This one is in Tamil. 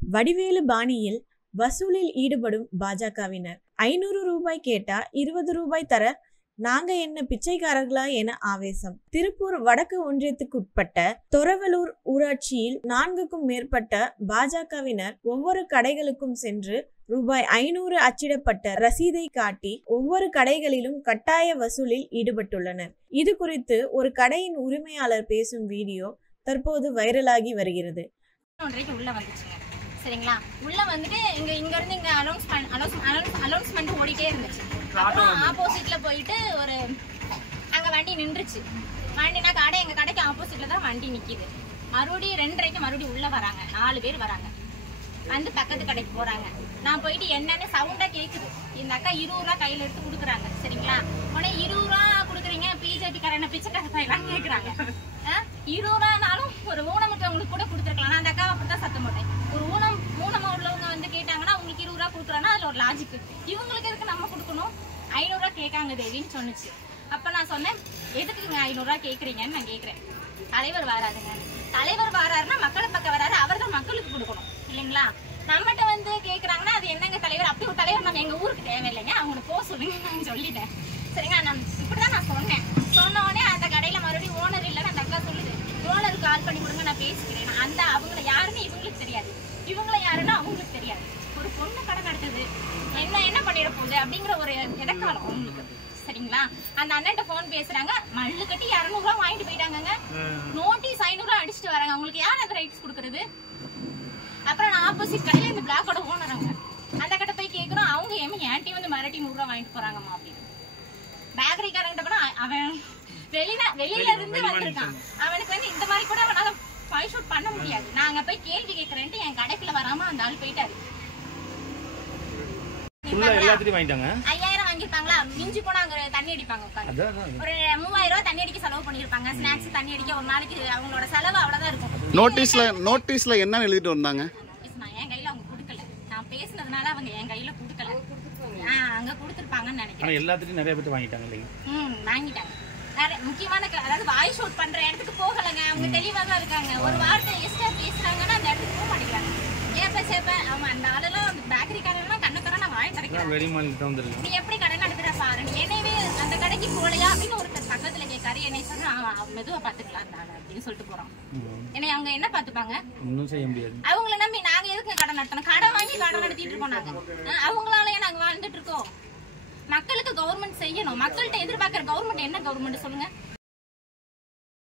வடிவேலு பாணியில் வசூலில் ஈடுபடும் பாஜகவினர் 500 ரூபாய் கேட்டா 20 ரூபாய் தர நாங்க என்ன பிச்சைக்காரர்களா என ஆவேசம். திருப்பூர் வடக்கு ஒன்றியத்துக்குட்பட்ட தொரவலூர் ஊராட்சியில் 4க்கும் மேற்பட்ட பாஜகவினர் ஒவ்வொரு கடைகளுக்கும் சென்று ரூபாய் 500 அச்சிடப்பட்ட ரசீதை காட்டி ஒவ்வொரு கடைகளிலும் கட்டாய வசூலில் ஈடுபட்டுள்ளனர். இது குறித்து ஒரு கடையின் உரிமையாளர் பேசும் வீடியோ தற்போது வைரலாகி வருகிறது. சரிங்களா, உள்ள வந்துட்டு இங்க இருந்து இங்க அனௌன்ஸ்மெண்ட் ஓடிட்டே இருந்துச்சு. அப்புறம் ஆப்போசிட்ல போயிட்டு ஒரு அங்க வண்டி நின்றுச்சு. வண்டினா கடை, எங்க கடைக்கு ஆப்போசிட்ல தான் வண்டி நிக்குது. மறுபடியும் 2:30க்கு மறுபடியும் உள்ள வராங்க. 4 பேர் வராங்க. வந்து பக்கத்து கடைக்கு போறாங்க. நான் போயிட்டு என்னன்னு சவுண்டா கேக்குது. இந்த அக்கா 20 ரூபா கையில எடுத்து குடுக்குறாங்க. சரிங்களா, உடனே 20 ரூபா குடுக்குறீங்க, பிஜேபி காரன பிச்சைக்காரன் கேக்குறாங்க. 20 ரூபானாலும் ஒரு ஊனமுற்றவங்களுக்கு கூட கொடுத்துருக்கலாம். நான் அந்த அக்காவை அப்படித்தான் சத்தம் போட்டேன். ஒரு ஊனமா உள்ளவங்க வந்து கேட்டாங்கன்னா அவங்களுக்கு 20 ரூபா கொடுக்குறாங்கன்னா அதுல ஒரு லாஜிக். இவங்களுக்கு எதுக்கு நம்ம கொடுக்கணும்? 500 ரூபா கேட்காங்க தேவின்னு சொன்னுச்சு. அப்ப நான் சொன்னேன், எதுக்குங்க 500 ரூபா கேக்குறீங்கன்னு நான் கேக்குறேன். தலைவர் வராதுங்க. தலைவர் வராருன்னா மக்களை பக்கம் வராரு, அவர் தான் மக்களுக்கு கொடுக்கணும் இல்லைங்களா? நம்மகிட்ட வந்து கேக்குறாங்கன்னா அது என்னங்க தலைவர்? அப்படி ஒரு தலைவர் நம்ம எங்க ஊருக்கு தேவையில்லைங்க, அவங்களுக்கு போக சொல்லுங்க நான் சொல்லிட்டேன். சரிங்களா, நான் இப்படிதான் நான் சொன்னேன். சொன்ன உடனே அந்த கடையில மறுபடியும் ஓனர் இல்லைன்னு அந்த அக்கா சொல்லுது. ஓனருக்கு கால் பண்ணி கொடுங்க, நான் பேசிக்கிறேன். அந்த அவங்களை யாருன்னு இவங்களுக்கு தெரியாது, இவங்கள யாருன்னு அவங்களுக்கு தெரியாது. ஒரு பொண்ணு கடை நடத்துது, என்ன பண்ணிட போகுது அப்படிங்கிற ஒரு இடக்காலம் அவங்களுக்கு. சரிங்களா, அந்த அண்ணன் போன் பேசுறாங்க. மல்லு கட்டி 200 ரூபா வாங்கிட்டு போயிட்டாங்க. நோட்டீஸ் 500 ரூபா அடிச்சுட்டு வராங்க. அவங்களுக்கு யார் அந்த ரைட்ஸ் கொடுக்கறது? அப்புறம் நான் ஆப்போசிட் கடையில இந்த பிளாக்கோட ஓனராங்க அந்த கடை போய் கேட்கிறோம். அவங்க ஏன்ட்டி வந்து மிரட்டி 100 ரூபா வாங்கிட்டு போறாங்கம்மா அப்படின்னு. பேக்கரிக்காரங்கிட்ட போனா அவன் வெளியில இருந்து வந்திருக்கான். அவனுக்கு வந்து இந்த மாதிரி கூட அவனால ஃபைல் ஷூட் பண்ண முடியாது. நாங்க போய் கேள்வி கேட்கறேன்ட்டு என் கடைக்குள்ள வராம அந்த ஆள் போயிட்டாரு. 5000 வாங்கிருப்பாங்களா? மிஞ்சி போனா அங்க தண்ணி அடிப்பாங்க உட்காந்து. ஒரு 3000 ரூபாய் தண்ணி அடிக்க செலவு பண்ணிருப்பாங்க. ஸ்நாக்ஸ் தண்ணி அடிக்க ஒரு நாளைக்கு அவங்களோட செலவு அவ்வளவுதான் இருக்கும். நோட்டீஸ்ல என்ன எழுதிட்டு வந்தாங்க? என் கையில அவங்க குடுக்கல. நான் பேசினதுனால அவங்க என் கையில குடுக்கல. அங்க குடுத்திருப்பாங்கன்னு நினைக்கிறேன். எல்லாத்துலயும் நிறைய பேர் வாங்கிட்டாங்க. வாங்கிட்டாங்க. முக்கியமான அதாவது வாய் ஷூட் பண்ற இடத்துக்கு போகலங்க. அவங்க தெளிவா தான் இருக்காங்க. ஒரு வார்த்தை எக்ஸ்ட்ரா பேசுறாங்கன்னா அந்த இடத்துக்கு போக மாட்டேங்கிறாங்க. ஏப்ப அவன் அந்த ஆளெல்லாம் அந்த பேக்கரிக்காரன் கண்ணுக்கார நான் வாய் தரைக்கிறேன். நீ எப்படி கடை நடத்துற பாரு. எனவே அந்த கடைக்கு போலையா அப்படின்னு ஒருத்தர் பக்கத்துல கேட்காரு. என்னை சொன்னா மெதுவா பாத்துக்கலாம் அந்த ஆளு அப்படின்னு சொல்லிட்டு போறோம். என்னை அவங்க என்ன பாத்துப்பாங்க? அவங்கள நம்பி நாங்க எதுக்கு கடை நடத்தணும்? கடை வாங்கி கடை நடத்திட்டு இருக்கோம் நாங்க. அவங்களாலயே நாங்க வாழ்ந்துட்டு இருக்கோம். மக்களுக்கு கவர்மெண்ட் செய்யணும். மக்கள்கிட்ட எதிர்பார்க்கிற கவர்மெண்ட் என்ன கவர்மெண்ட் சொல்லுங்க?